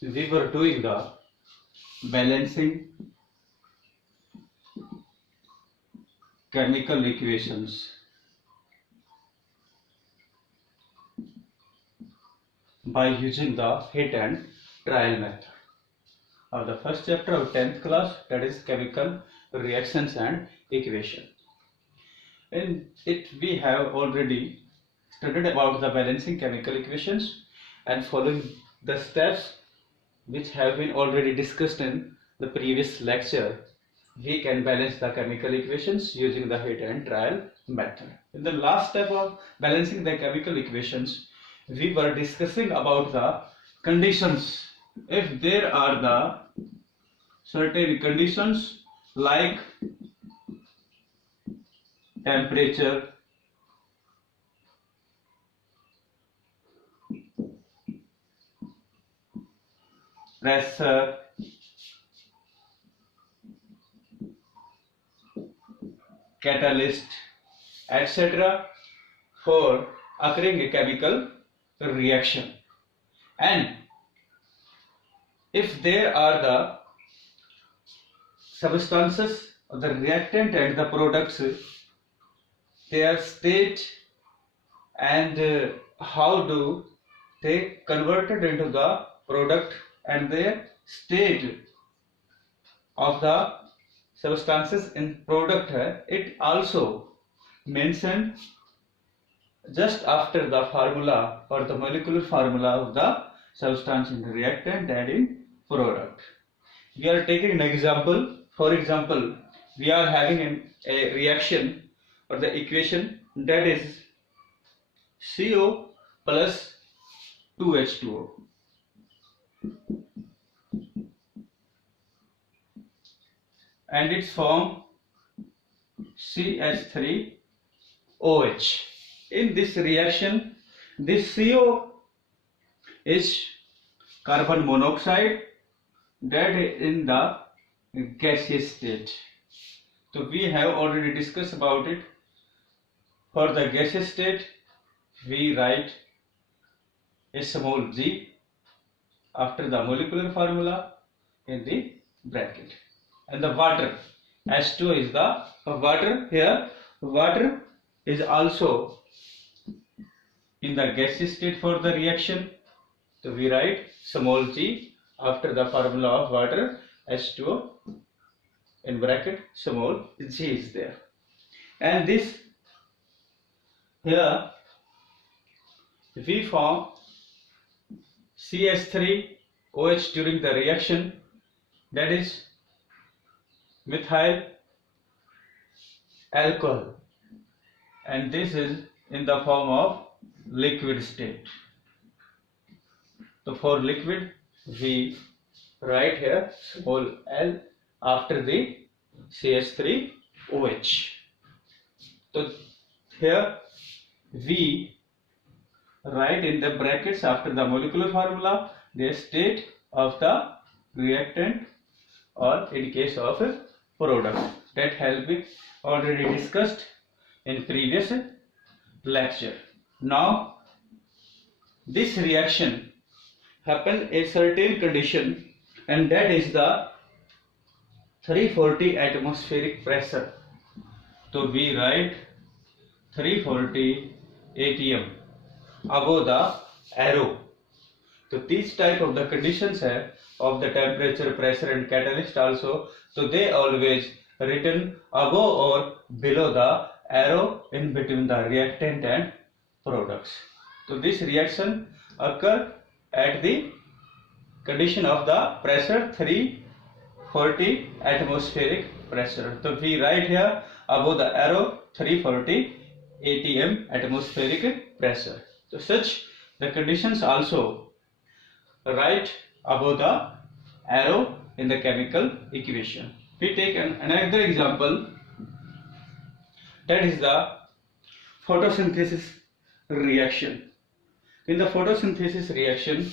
we were doing the balancing chemical equations by using the hit and trial method of the first chapter of 10th class, that is chemical reactions and equation. In it we have already studied about the balancing chemical equations, and following the steps which have been already discussed in the previous lecture, we can balance the chemical equations using the hit and trial method. In the last step of balancing the chemical equations, we were discussing about the conditions. If there are the certain conditions like temperature, pressure, catalyst, etc. for occurring a chemical reaction, and if there are the substances or the reactant and the products, their state and how do they converted into the product, and their state of the substances in product it also mentioned just after the formula or the molecular formula of the substance in reactant and in product. We are taking an example. For example, we are having a reaction or the equation that is CO plus 2H2O, and its form CH3OH. In this reaction, this CO is carbon monoxide that is in the gaseous state. So we have already discussed about it. For the gaseous state, we write a small g after the molecular formula in the bracket. And the water, H2 is the water here. Water is also in the gaseous state for the reaction. So we write small g after the formula of water, H2O, in bracket small g is there. And this here we form CH3OH during the reaction, that is methyl alcohol, and this is in the form of liquid state. So for liquid we write here small l after the CH3OH. So here we write in the brackets after the molecular formula the state of the reactant, or in case of a product, that has been already discussed in previous lecture. Now this reaction happen a certain condition, and that is the 340 atmospheric pressure. So we write 340 atm above the arrow. So these type of the conditions are of the temperature, pressure and catalyst also, so they always written above or below the arrow in between the reactant and products. So this reaction occur at the condition of the pressure 340 atmospheric pressure. So we write here above the arrow 340 atm atmospheric pressure. So such the conditions also write above the arrow in the chemical equation. We take another example, that is the photosynthesis reaction. In the photosynthesis reaction,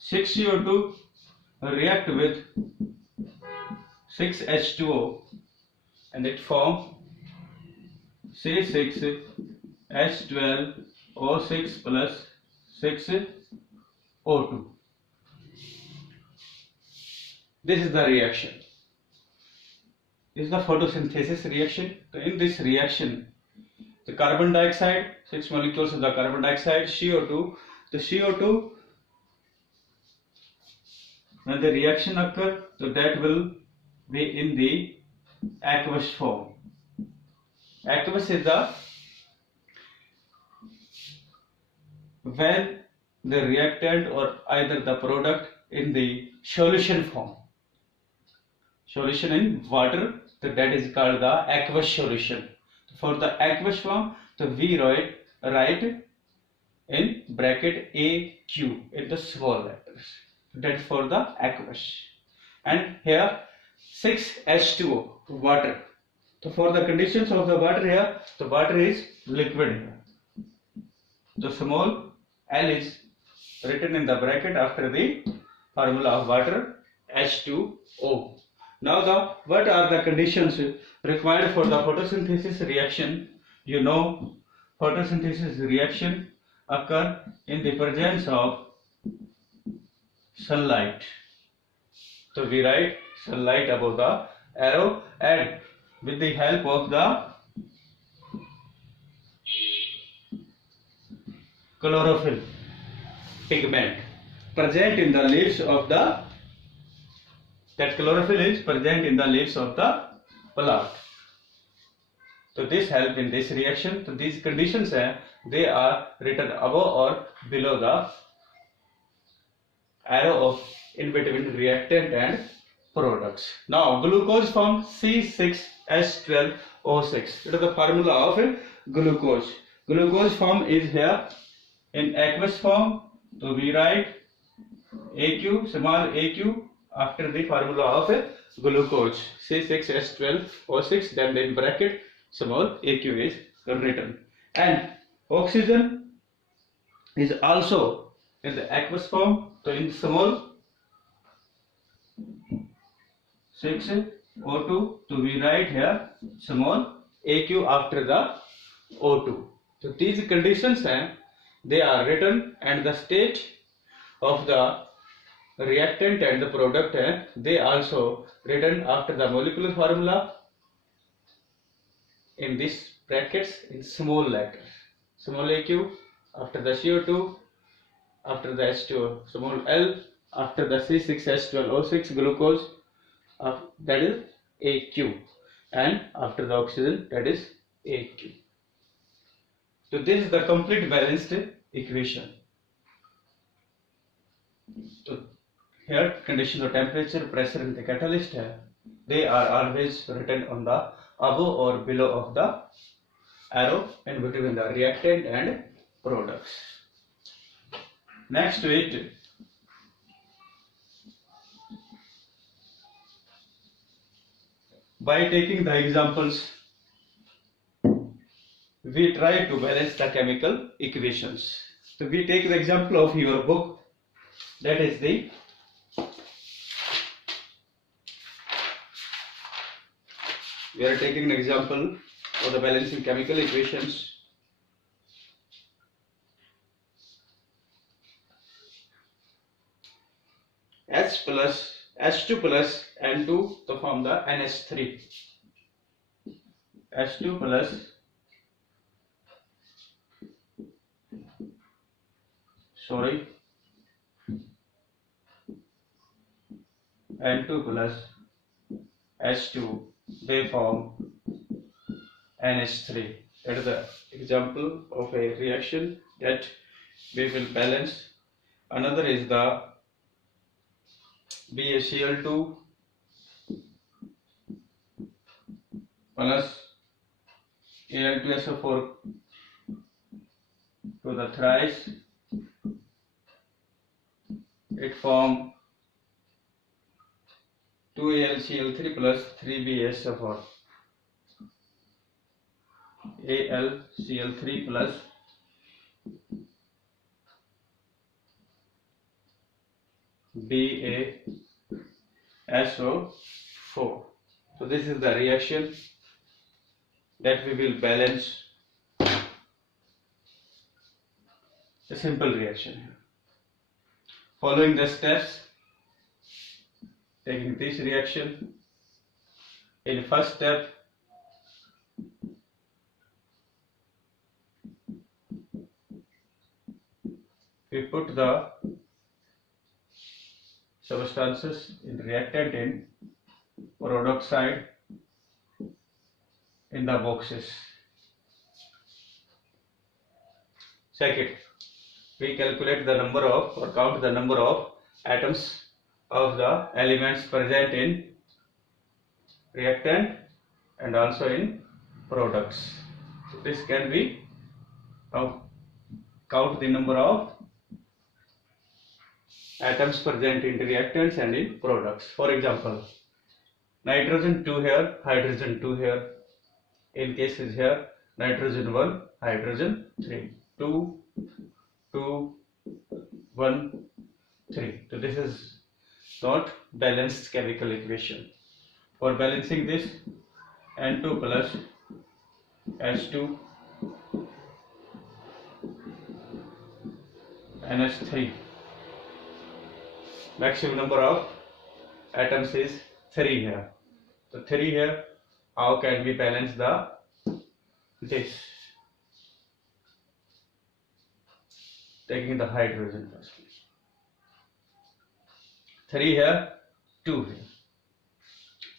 6CO2 react with 6H2O and it form C6H12O6 plus 6 O2. This is the reaction. This is the photosynthesis reaction. So in this reaction, the carbon dioxide, 6 molecules of the carbon dioxide, CO2, the CO2, when the reaction occurs, so that will be in the aqueous form. Aqueous is the when the reactant or either the product in the solution form. Solution in water, so that is called the aqueous solution. For the aqueous form, so we write in bracket AQ in the small letters. That is for the aqueous. And here 6H2O, water. So for the conditions of the water here, the water is liquid here. The small L is written in the bracket after the formula of water, H2O. Now what are the conditions required for the photosynthesis reaction? You know, photosynthesis reaction occur in the presence of sunlight. So we write sunlight above the arrow, and with the help of the chlorophyll pigment present in the leaves of the, that chlorophyll is present in the leaves of the plant. So this help in this reaction. So these conditions they are written above or below the arrow of in between reactant and products. Now glucose form C6H12O6. It is the formula of glucose. Glucose form is here in aqueous form. So we write AQ, small AQ after the formula of glucose, C6H12O6, then in bracket small AQ is written. And oxygen is also in the aqueous form, so in small 6O2, so we write here small AQ after the O2. So these conditions they are written, and the state of the reactant and the product they also written after the molecular formula in these brackets in small letters. Small AQ after the CO2, after the H2O, small L after the C6H12O6 glucose, that is AQ, and after the oxygen, that is AQ. So this is the complete balanced equation. So here conditions of temperature, pressure and the catalyst they are always written on the above or below of the arrow in between the reactant and products. Next to it, by taking the examples, we try to balance the chemical equations. So we take the example of your book, that is the we are taking an example of the balancing chemical equations. H2 plus N2 to form the NH3. H2 plus N2 plus H2, they form NH3. That is the example of a reaction that we will balance. Another is the BaCl2 plus Al2SO4 to the thrice. It form 2AlCl3 plus 3BaSO4. AlCl3 plus BaSO4. So this is the reaction that we will balance. A simple reaction here. Following the steps, taking this reaction, in first step, we put the substances in reactant in product side in the boxes. Second, we calculate the number of or count the number of atoms of the elements present in reactant and also in products. So this can be count the number of atoms present in reactants and in products. For example, nitrogen 2 here, hydrogen 2 here. In cases here, nitrogen 1, hydrogen 3. 2, 2, 1, 3. So this is not balanced chemical equation. For balancing this, N2 plus H2 NH3. Maximum number of atoms is 3 here. So 3 here. How can we balance this? Taking the hydrogen first. 3 here, 2 here.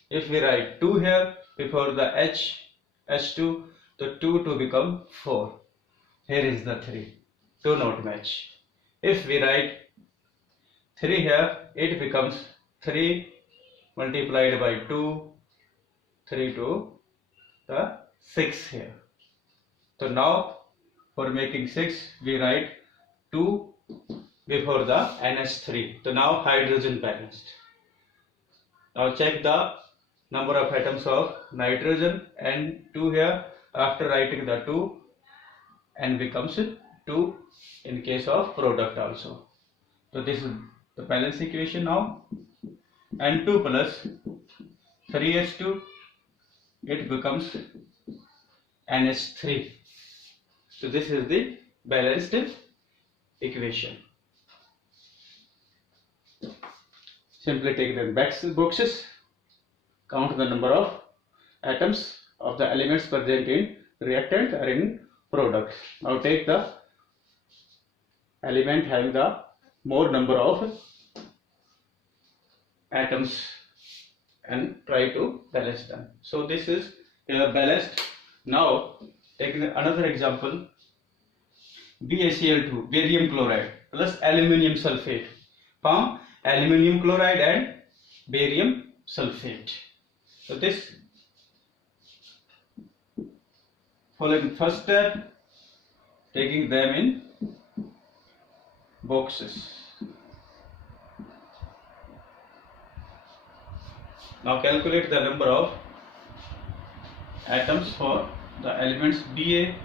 If we write 2 here before the H2, the 2 to become 4. Here is the 3. Do not match. If we write 3 here, it becomes 3 multiplied by 2, 3 to the 6 here. So now for making 6, we write 2 before the NH3. So now hydrogen balanced. Now check the number of atoms of nitrogen and 2 here. After writing the 2, N becomes 2 in case of product also. So this is the balance equation now. N2 plus 3H2, it becomes NH3. So this is the balanced equation. Simply take the boxes, count the number of atoms of the elements present in reactant or in product. Now take the element having the more number of atoms and try to balance them. So this is balanced. Now taking another example, BaCl2, barium chloride plus aluminium sulfate, form aluminium chloride and barium sulfate. So this, following first step, taking them in boxes. Now calculate the number of atoms for the elements Ba,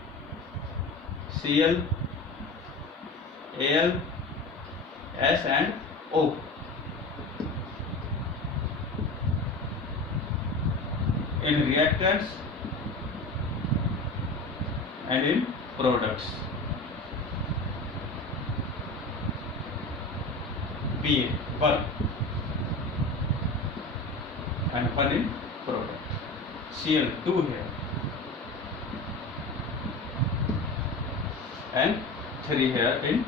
Cl, Al, S and O. In reactants and in products. Ba 1 and 1 in product. Cl 2 here and 3 here in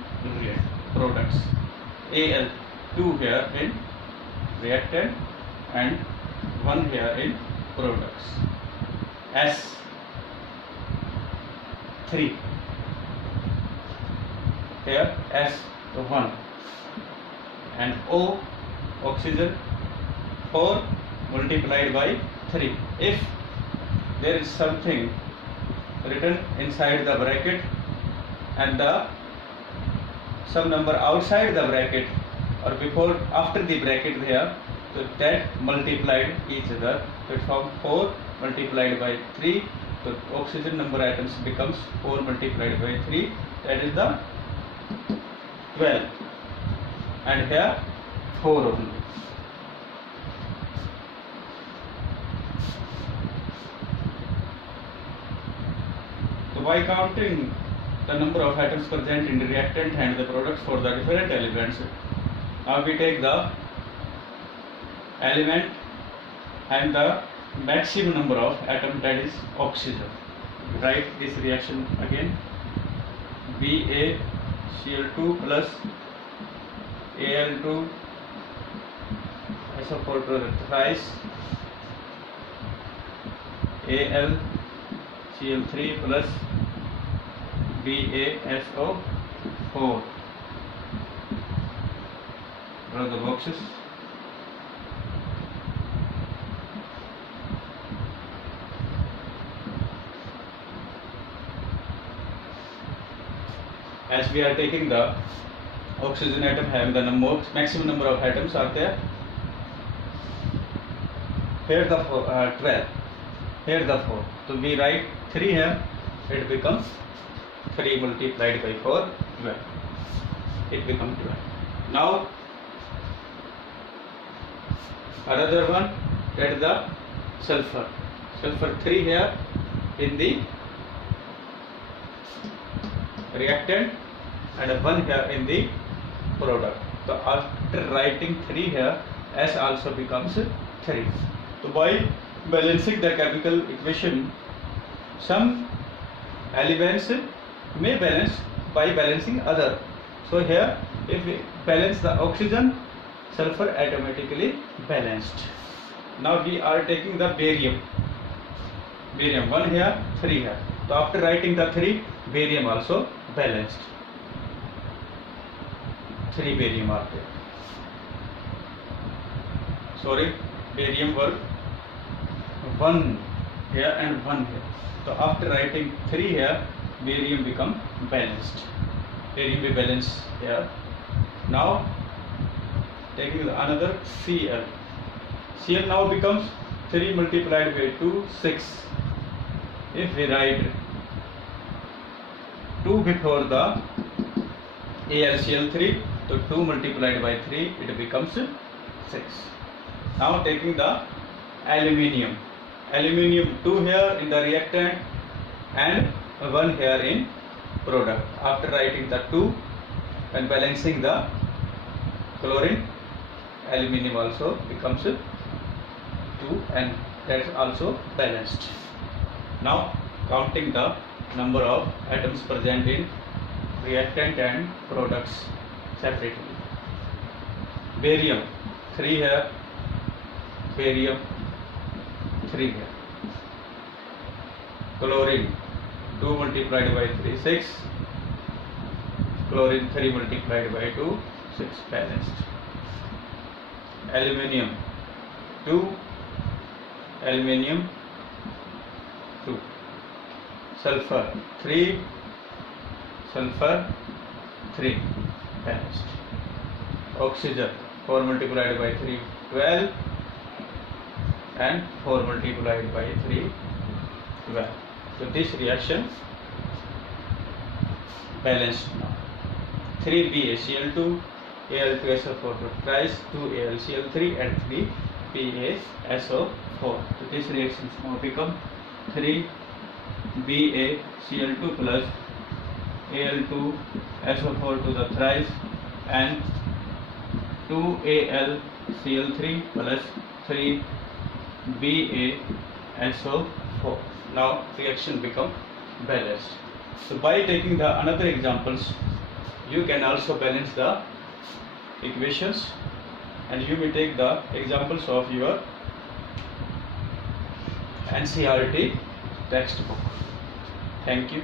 products. Al 2 here in reactant and 1 here in products. S 3 here, S 1 and O oxygen 4 multiplied by 3. If there is something written inside the bracket and some number outside the bracket or before after the bracket there, so that multiplied each other, so it forms 4 multiplied by 3. So oxygen number atoms becomes 4 multiplied by 3, that is the 12, and here 4 only. So by counting the number of atoms present in the reactant and the products for the different elements, Now we take the element and the maximum number of atoms, that is oxygen. Write this reaction again. BaCl2 plus Al2 SO4 thrice AlCl3 plus BaSO4. Draw the boxes. As we are taking the oxygen atom having the maximum number of atoms are there. Here the 12, here the 4. So we write 3 here, it becomes 3 multiplied by 4, 12. It becomes 12. Now another one, that the sulfur. Sulfur 3 here in the reactant and 1 here in the product. So after writing 3 here, S also becomes 3. So by balancing the chemical equation, some elements may balance by balancing other. So here if we balance the oxygen, sulfur automatically balanced. Now we are taking the barium. Barium 1 here, 3 here. So after writing the 3, barium also balanced. 3 barium are there. Sorry, barium were 1 here and 1 here. So after writing 3 here, barium become balanced. Barium be balanced here. Now taking another Cl. Cl now becomes 3 multiplied by 2, 6. If we write 2 before the AlCl3, so 2 multiplied by 3, it becomes 6. Now taking the aluminium. Aluminium 2 here in the reactant and 1 here in product. After writing the 2 and balancing the chlorine, aluminium also becomes 2 and that is also balanced. Now counting the number of atoms present in reactant and products separately. Barium 3 here, barium 3 here. Chlorine 2 multiplied by 3, 6. Chlorine 3 multiplied by 2, 6, balanced. Aluminium 2, aluminium 2. Sulfur 3, sulfur 3, balanced. Oxygen 4 multiplied by 3, 12, and 4 multiplied by 3, 12. So this reaction balanced now. 3 BaCl2, Al2SO4 thrice, 2 AlCl3 and 3 BaSO4. So this reaction now become 3 BaCl2 plus Al2SO4 to the thrice and 2 AlCl3 plus 3 BaSO4. Now reaction become balanced. So by taking the another examples, you can also balance the equations, and you will take the examples of your NCERT textbook. Thank you.